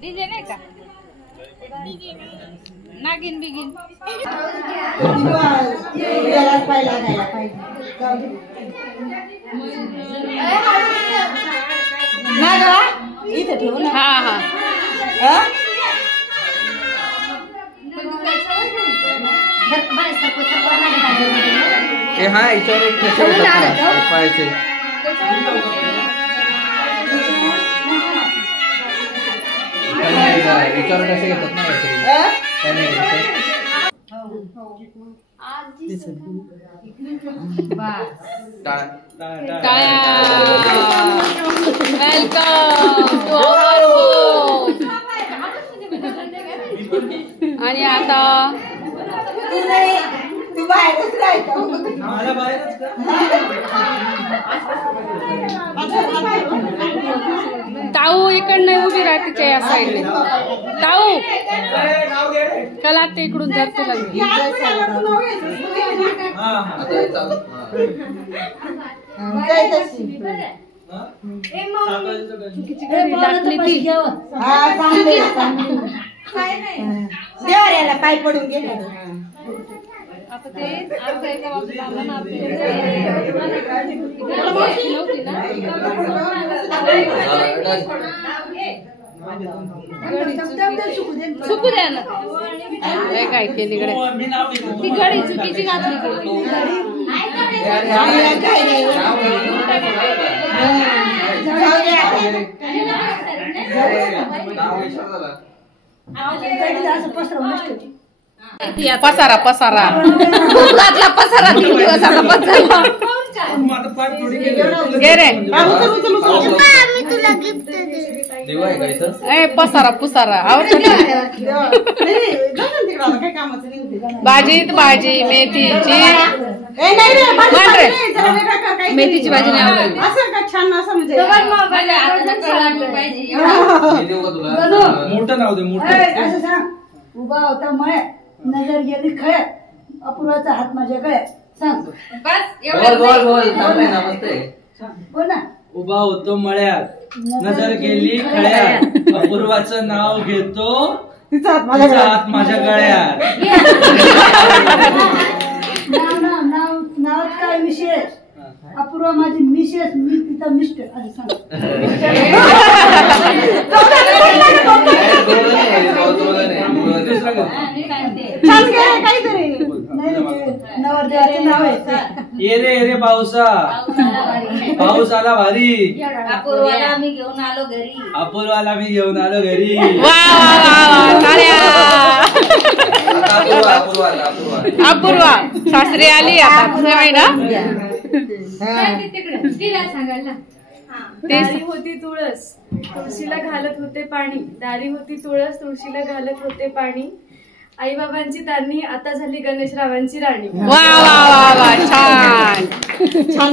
DJ नाही का? नागिन बिगिन इथे ठेवू ना. हा हा हा याच्यावर पाहायचे याच्यावर कसे घेतात ना आणि आता तू बाहेरच राहायचं. ताऊ इकडनं उभी राहते या साईडने. ताऊ कला ते इकडून धरते लागली. देवाऱ्याला पाय पडून गेले. आता ते एका बाजूला चुकू द्या ना. काय केली ती गडी चुकीची घातली. पसारा पसारा खूप लागला पसारा. 3 दिवसाचा पसारा. घे रे पसारा पुसारा. भाजीत भाजी मेथीची. मेथीची भाजी नाही आवडली. मोठं नाव दे मोठं. उभा होता मळे नजर गेली खळे अपूर्वाचा हात माझ्या गळ्यात. सांग बोल ना. उभा होतो मळ्यात नजर गेली खळ्यात अपूर्वाचं नाव घेतो तिचा हात माझ्या गळ्यात. नावात काय विशेष? अपूर्वा माझी मिसेस मी तिचा मिस्टर असं सांग. काहीतरी नवरदेवाचे नाव आहे. ये रे पावसा पाऊस आला भारी. अपूर्वाला मी घेऊन आलो घरी. अपूर्वाला मी घेऊन आलो घरी. अपूर्वा सासरी आली आता महिना. दारी होती तुळस तुळशीला घालत होते पाणी. दारी होती तुळस तुळशीला घालत होते पाणी. आई बाबांची त्यांनी आता झाली गणेशरावांची राणी. वा वा वा वा छान छान.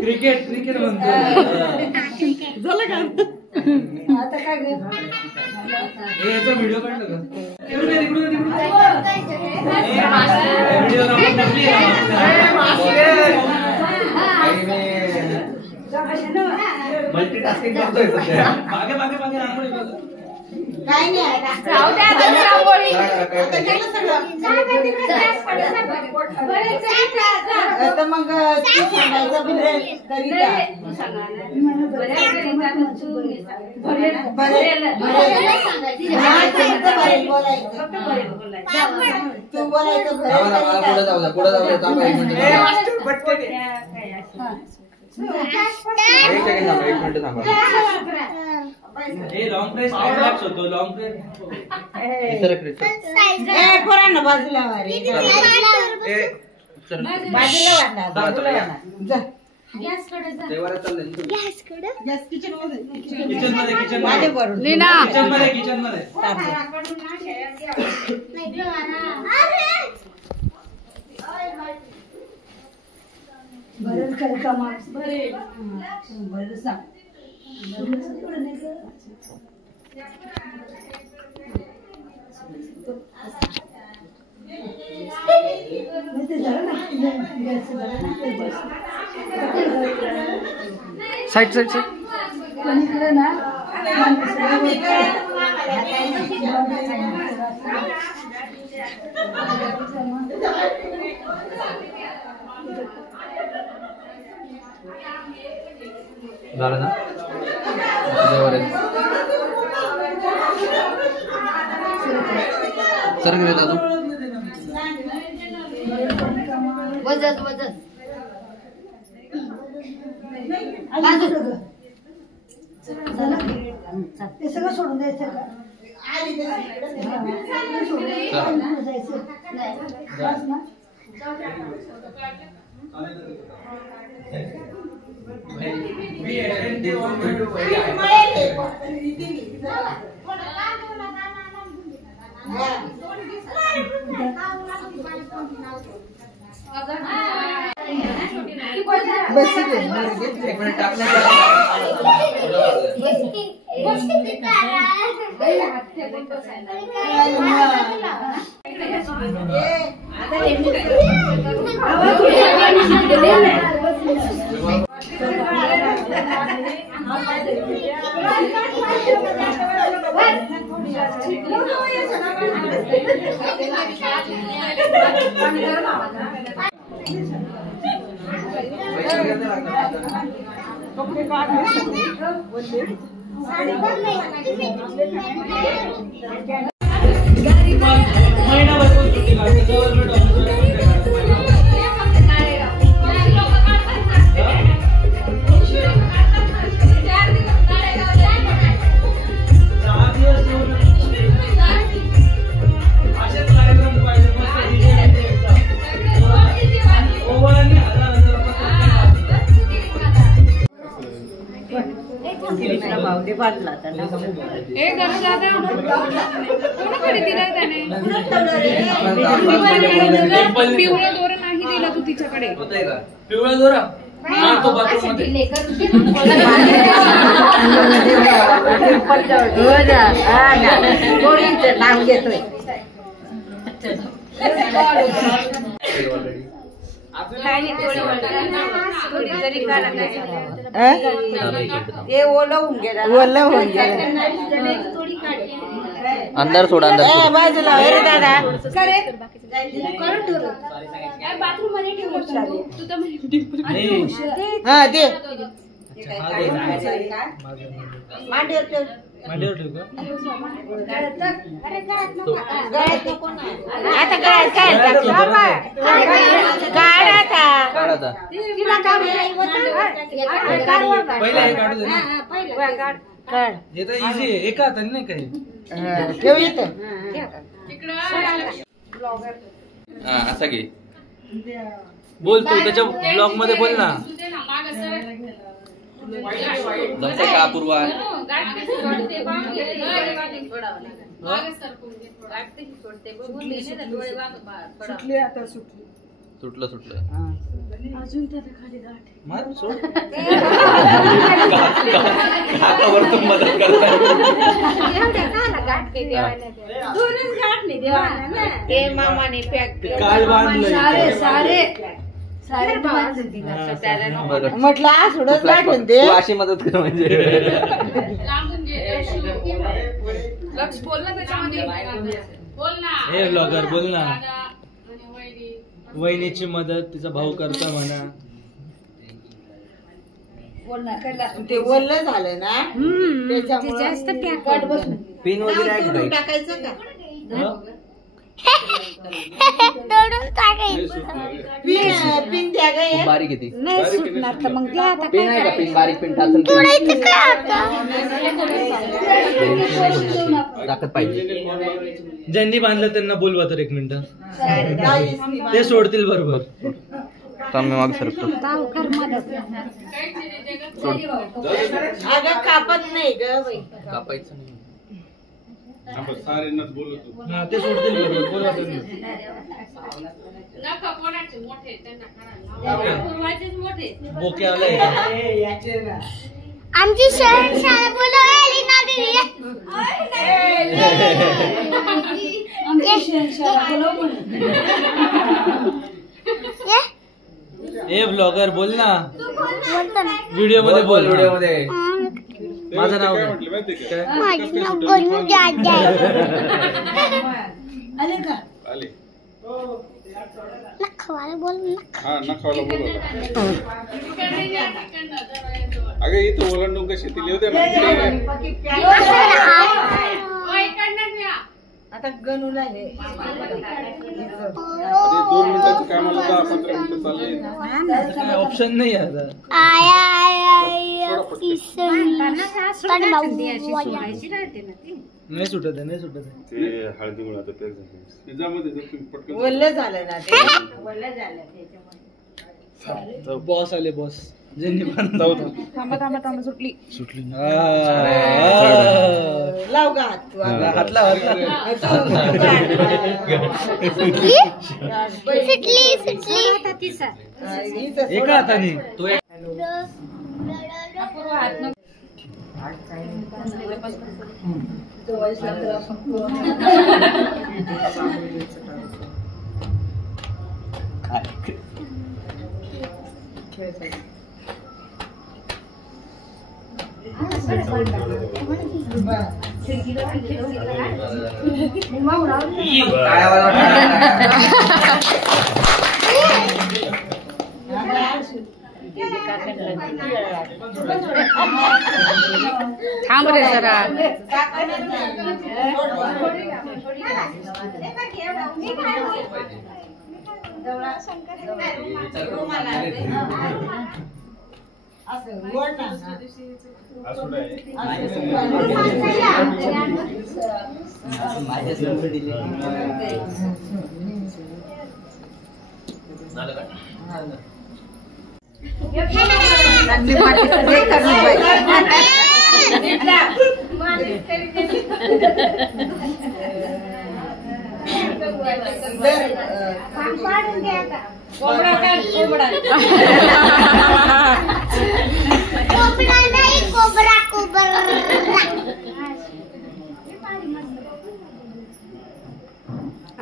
क्रिकेट क्रिकेट म्हणतो. झालं का आता काय याचा व्हिडिओ काढला का? मल्टीटास्किंग करतोय सध्या. मागे मागे मागे रांगोळी काय नाही आता मग तू बोलायचं पुढे जाऊ द्या पुढे जाऊ द्या. एक मिनिट थांबा. लॉंग प्रेस होतो. लॉंग प्रेस पोरांना बाजूला बाजूला किचन मध्ये भरेल काय का मार्क्स भरेल भरेल सांग. ते झालं ना गॅसचं झालं ना ते बस साईड साईड साईड पण इकडे ना झालं ना सर घेऊया दादू वजन वजन ते सगळं सोडून द्यायचं का जायचं ना पिवळा दोरा नाही दिला तू तिच्याकडे पिवळा दोरा तो बाथरूम मध्ये नाव घेतोय ते ओलं होऊन गेलं अंदर सोडा अंदर बाजूला रे दादा हा दे मांडीवर ठेव आता इझी आहे एका हाताने नाही काही ठेव इथं असा घे बोल तू त्याच्या ब्लॉग मध्ये बोल ना जमते का पूर्वा सुटलं सुटलं अजून त्याला खाली गाठ मार सोड काकावर मदत करताय ते मामाने पॅक काल बांधलंय सारे म्हटलं असोडच गाठून दे अशी मदत कर म्हणजे लक्ष बोल ना त्याच्यामध्ये बोल ना हे ब्लॉगर बोल ना वहिनीची मदत तिचा भाऊ करतो म्हणा ते ओलं झालं ना त्याच्यामुळे पिन वगैरे टाकायचं का पिन द्या ग बारीक येते नाही सुटणार तर मग द्या आता पिन आहे का पिन बारीक पिन टाकून टाकत पाहिजे ज्यांनी बांधलं त्यांना बोलवा तर एक मिनिट ते सोडतील बरोबर मी माग सरकतो अगं कापत नाही ग बाई कापायचं नाही ते सोडतील बरोबर बोलवा तुम्ही बोके आलाय आमची शाळा बोलवली ना आमच्या शहरात बोलव म्हणे. ए ब्लॉगर बोल ना, व्हिडिओ मध्ये बोल, व्हिडिओ मध्ये. माझं नाव काय? आले का? नखवाला बोल. हा नखावाला बोलवलं. अगं इथं ओलांडून कशी ती लिहू दे ना. आता गणूला हे 2 मिनिटाची कामाला 10-15 मिनिटं चालले. ऑप्शन नाही आता. नाही सुटत आहे, नाही सुटत आहे. ते हळदीमुळे आता पॅक झाले. त्याच्यामध्ये जर तुम्ही पटकन वल्ल झालं ना ते वल्ल झालं त्याच्यामुळे. बॉस आले, बॉस. ज्यांनी पण थांबा सुटली. लाव गा हात तू आता. हातला एका हाताने तो थांब रे जरा.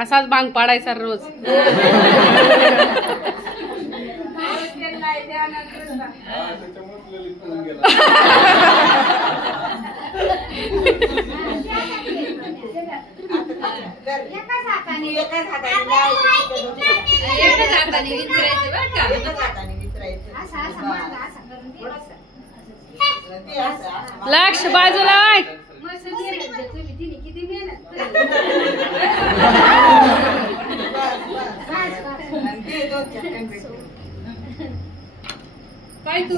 असाच बांग पाडायचा रोज. लक्ष बाजूला. काय तू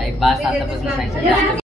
एक बात आता